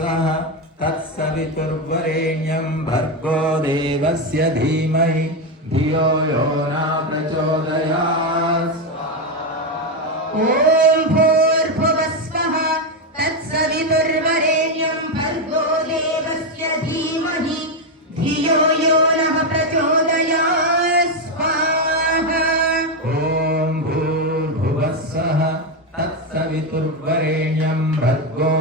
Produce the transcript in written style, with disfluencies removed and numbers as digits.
भूर्भुवस्सः तत्सवितुर्वरेण्यं भर्गो देवस्य धीमहि धियो यो न प्रचोदयात्। ॐ भूर्भुवस्सः तत्सवितुर्वरेण्यं भर्गो देवस्य धीमहि धियो यो नः प्रचोदयात्। स्वाहा। ॐ भूर्भुवस्सः तत्सवितुर्वरेण्यं भर्गो